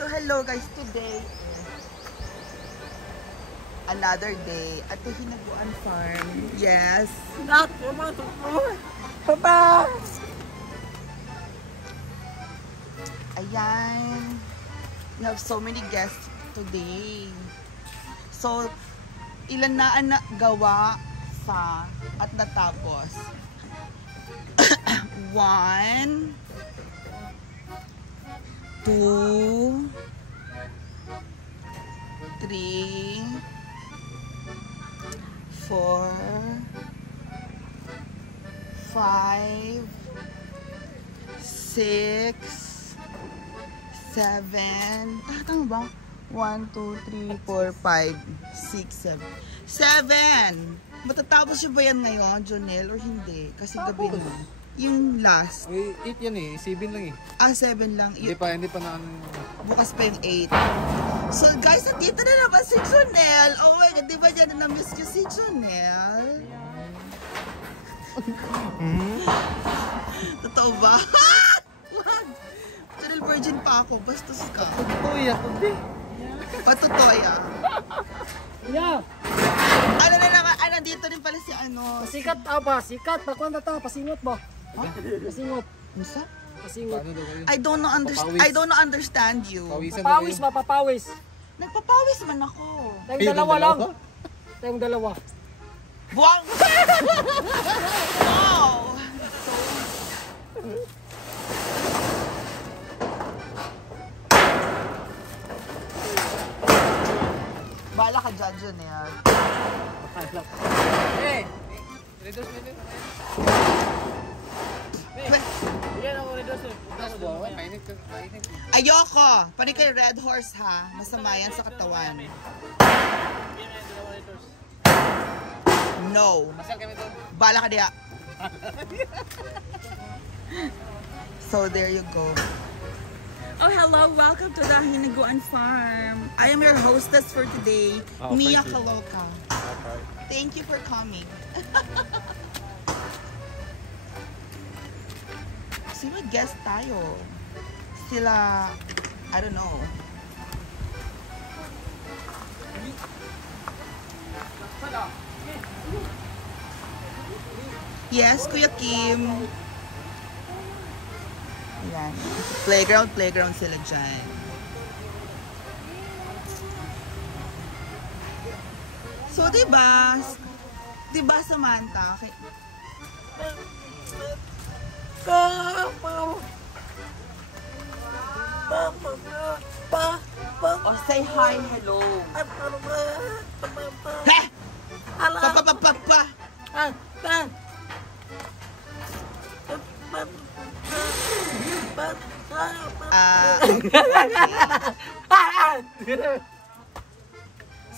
So hello guys, today another day at the Hinaguan Farm. Yes. Papa. Ayan. We have so many guests today. So ilan na ang gawa sa at natapos? 1 2 3 4 5 6 7 tama ba? 1, 2, 3, 4, 5 6, 7 matatapos yung ba yan ngayon, Jonel, or hindi? Kasi gabi na yung last. 8 yan eh, 7 lang eh. 7 lang. Hindi pa na bukas pa yung 8. So guys, nandito na naman si Jonel. Oh my God, di ba dyan na na-miss nyo si Jonel? Totoo ba? Wag! Jonel, virgin pa ako. Bastos ka. Totoo ako, di. Totoo yan. Yeah. Ano na naman, dito rin pala si ano. Sikat ba? Sikat. Pakuan na ta, pasingot ba? Ha? Pasingot. Musa? Pasingot. I don't know understand you. Papawis ba? Papawis. Nagpapawis man ako. Tayong dalawa lang. Tayong dalawa. Buwang! Wow! Bala ka dyan, Jonel. Hey! Redos mo din. Yan ako redos eh. Ayoko! Pani kay Red Horse ha. Masama yan sa katawan. No. Bala ka diya. So there you go. Oh, hello. Welcome to the Hinaguan Farm. I am your hostess for today, Mia Kaloka. Okay. Thank you for coming. Sino guest tayo? Sila, I don't know. Yes, Kuya Kim. Ayan. Playground sila dyan. So, diba Samantha? Okay. Oh, say hi, hello. Heh! Pa.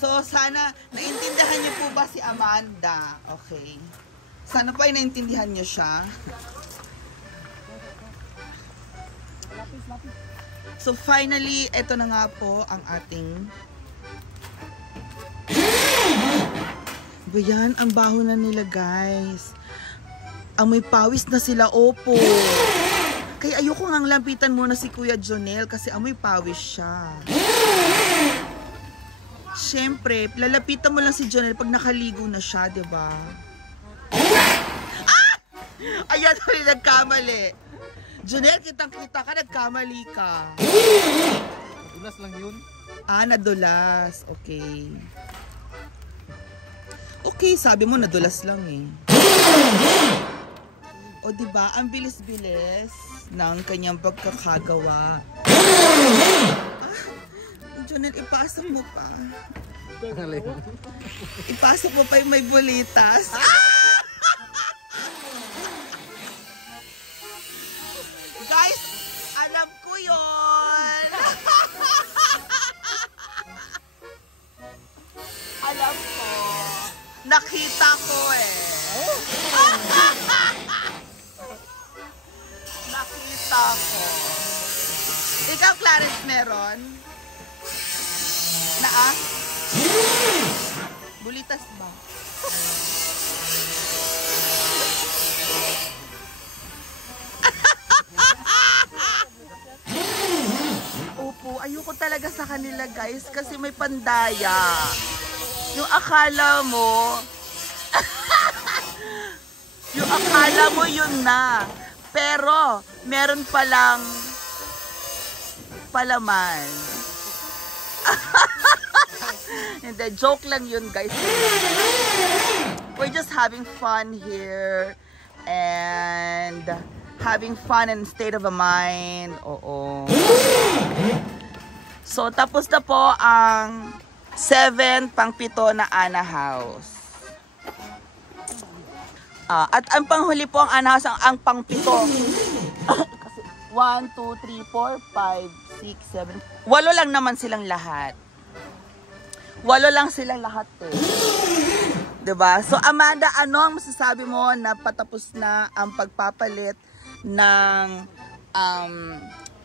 So, sana naintindihan niyo po ba si Amanda? Okay. Sana po ay naintindihan niyo siya. So, finally, ito na nga po ang ating... Ba yan? Ang baho na nila, guys. Amoy pawis na sila, opo. Kaya ayoko ngang lampitan muna si Kuya Jonel kasi amoy pawis siya. Siyempre, lalapitan mo lang si Jonel pag nakaligo na siya, diba? Ah! Ayan, nagkamali. Jonel, kitang-kita ka, nagkamali ka. Nadulas lang yun. Nadulas. Okay. Okay, sabi mo nadulas lang eh. O diba, ang bilis-bilis ng kanyang pagkakagawa. Jonel, ipasok mo pa. Ipasok mo pa yung may bulitas. Guys, alam ko yun. Alam ko. Nakita ko eh. Nakita ko. Ikaw, Clarence, meron? Bulitas ba? ayoko talaga sa kanila guys kasi may pandaya. Yung akala mo, yung akala mo yun na. Pero, meron palang palaman. Hindi, joke lang yun guys. We're just having fun here. And having fun and state of a mind. Oo. So, tapos na po ang 7 pang 7 na Ana House. At ang panghuli po ang Ana House, ang pang 7. 1, 2, 3, 4, 5, 6, 7. 8 lang naman silang lahat. 8 lang silang lahat eh. Diba? So, Amanda, ano ang masasabi mo na patapos na ang pagpapalit ng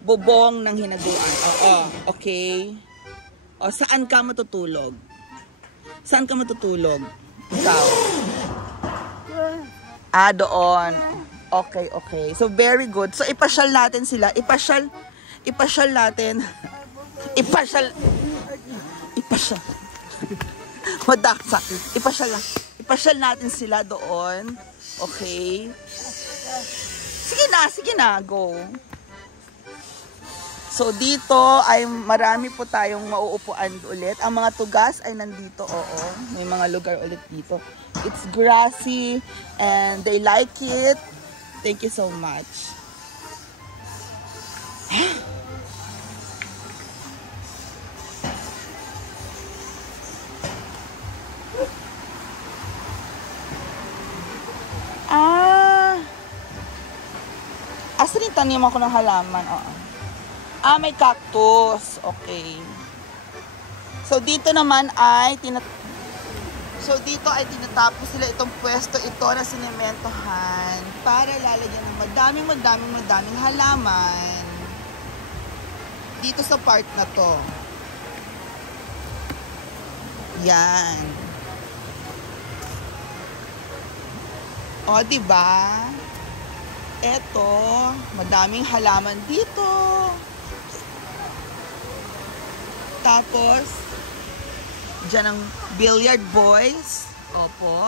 bubong ng hinaguan? Oo, okay. O, saan ka matutulog? Saan ka matutulog? Ikaw? Doon. Okay, okay. So, very good. So, ipasyal natin sila. Ipasyal natin. Ipasyal. Madaksa. Ipasyal natin sila doon. Okay. Sige na, go. So, dito ay marami po tayong mauupuan ulit. Ang mga tugas ay nandito, oo. May mga lugar ulit dito. It's grassy and they like it. Thank you so much. Asan yung tanim ako ng halaman? Oo. May cactus. Okay. So, dito naman ay tinatapos sila itong pwesto ito na sinementohan para lalagyan ng madaming halaman dito sa part na to. Yan. O, diba? Eto, madaming halaman dito. Tapos, dyan ang billiard boys. Opo.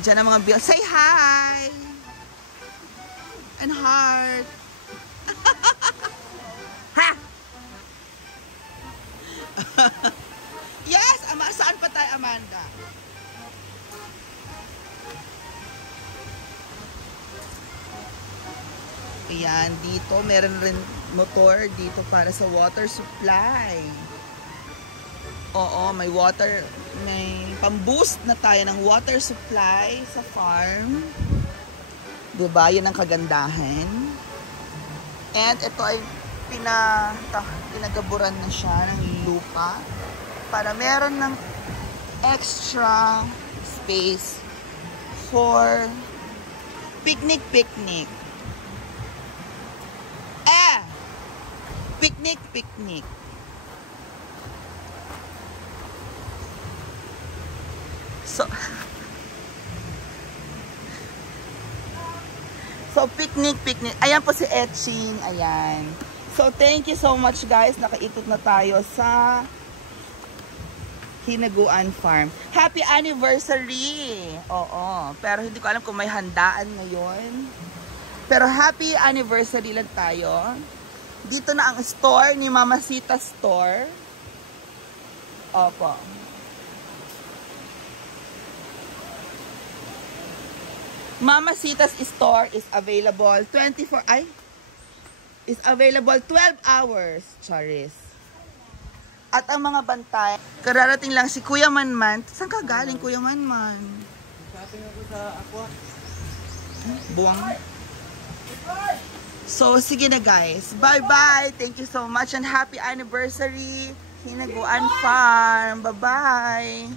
Dyan ang mga billiard. Say hi! And heart. Ha! Yes! Saan pa tayo, Amanda? Ayan, dito meron rin motor dito para sa water supply. Oo, may pamboost na tayo ng water supply sa farm. Diba? Yan ang kagandahan. And ito ay pinagaburan na siya ng lupa para meron ng extra space for picnic. Picnic. So picnic. Ayan po si Etchin. Ayan. So thank you so much guys. Nakaikot na tayo sa Hinaguan Farm. Happy anniversary! Oo. Pero hindi ko alam kung may handaan ngayon. Pero happy anniversary lang tayo. Dito na ang store ni Mama Sita Store. Opo. Mama Sita's store is available 12 hours. Charis. At ang mga bantay, kararating lang si Kuya Manman. Saan ka galing, Kuya Manman? Shopping ako sa Aqua. Buwang. So, sige na guys. Bye-bye. Thank you so much and happy anniversary, Hinaguan Farm. Bye-bye.